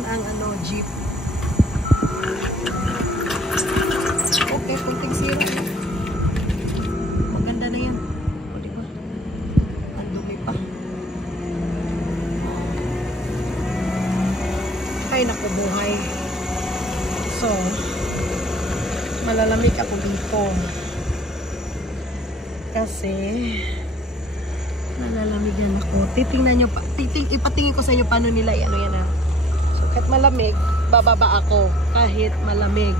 yan ang ano, jeep. Okay, kunting sira. Maganda na yan. O, diba? Ang dumi pa. Ay, naku buhay. So, malalamig ako dito. Kasi, nalalamigan ako. Titingnan nyo pa. Ipatingin ko sa inyo paano nila ano yan ha. So, kahit malamig, bababa ako. Kahit malamig.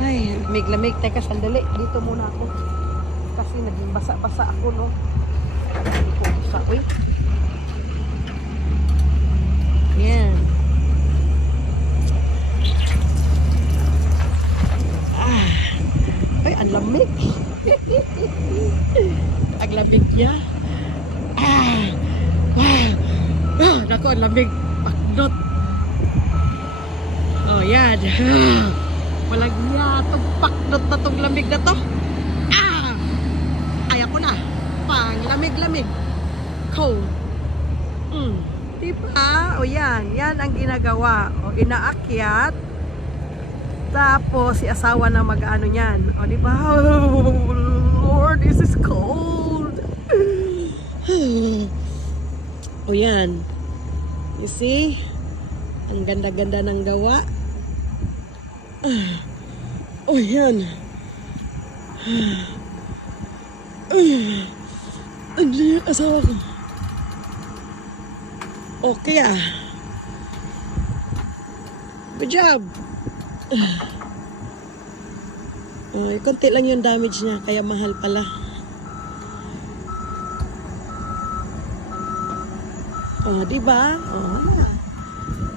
Ay, lamig-lamig. Teka, sandali. Dito muna ako. Kasi naging basa-basa ako, no? Hindi ko basa. Uy. Yan. Ay, ang lamig. Ang lamig niya. Naku, ang lamig. Pakdot. Oh, yan. Walang niya. Itong pakdot na itong lamig na to. Kaya ko na. Pang lamig-lamig. Cold. Diba? O yan. Yan ang ginagawa. O inaakyat. Tapos si asawa na mag-ano niyan. O diba? Oh, Lord, this is cold. O yan. You see? Ang ganda-ganda ng gawa. O yan. Andiyan yung asawa ko. Okay ah. Good job. Oh, konti lang yung damage niya, kaya mahal pala. Oh, di ba? Oh,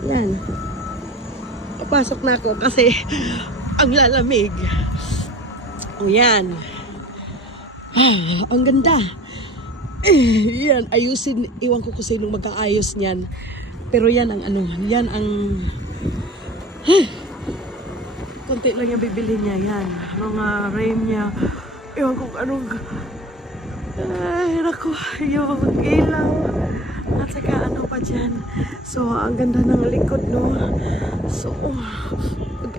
yan. Papasok na ako kasi ang lalamig. Oh, yan. Ang ganda. Yan, ayusin. Iwan ko kung sinong mag-aayos niyan. Pero yan ang ano, yan ang konti lang yung bibili niya, yan. Mga frame niya. Iwan ko kung anong ay, naku, yung ilaw. At saka ano pa dyan. So, ang ganda ng likod, no? So,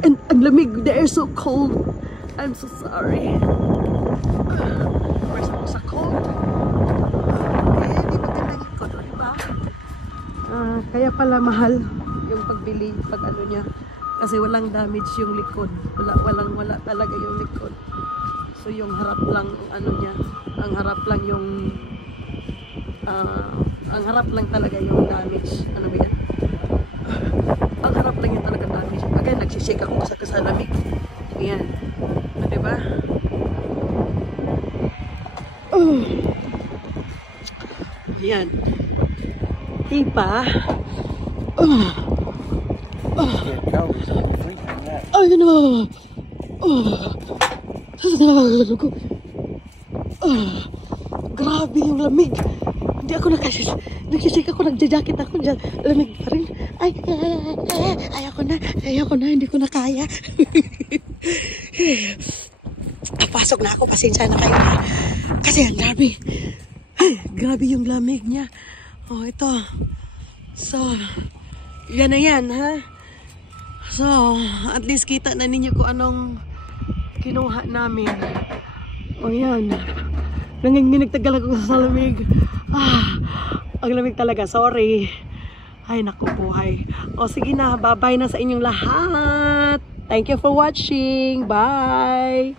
ang lamig. The air so cold. I'm so sorry. Where's ako sa cold? Di magandang likod, diba? Kaya pala mahal yung pagbili, pag ano niya. Kasi walang damage yung likod. Wala talaga yung likod. So yung harap lang ano niya, ang harap lang yung ang harap lang talaga yung damage. Ano ba yan? Ang harap lang yung talaga damage. Again, nagsishake ako sa kasalamig. Ayan. O, diba? Ayan. Diba? Ay, ano? Grabe yung lamig. Hindi ako nagsishake ako, nagja-jacket ako dyan. Lamig pa rin. Ay, ayoko na, hindi ko na kaya. Pasok na ako, pasensya na kayo. Kasi ang grabe. Ay, grabe yung lamig niya. Oh, ito. So, yan na yan, ha? So, at least kita na ninyo kung anong kinuha namin. O yan. Nanginginig tagal ako sa lamig. Ang lamig talaga. Sorry. Ay, naku buhay. O sige na. Bye-bye na sa inyong lahat. Thank you for watching. Bye.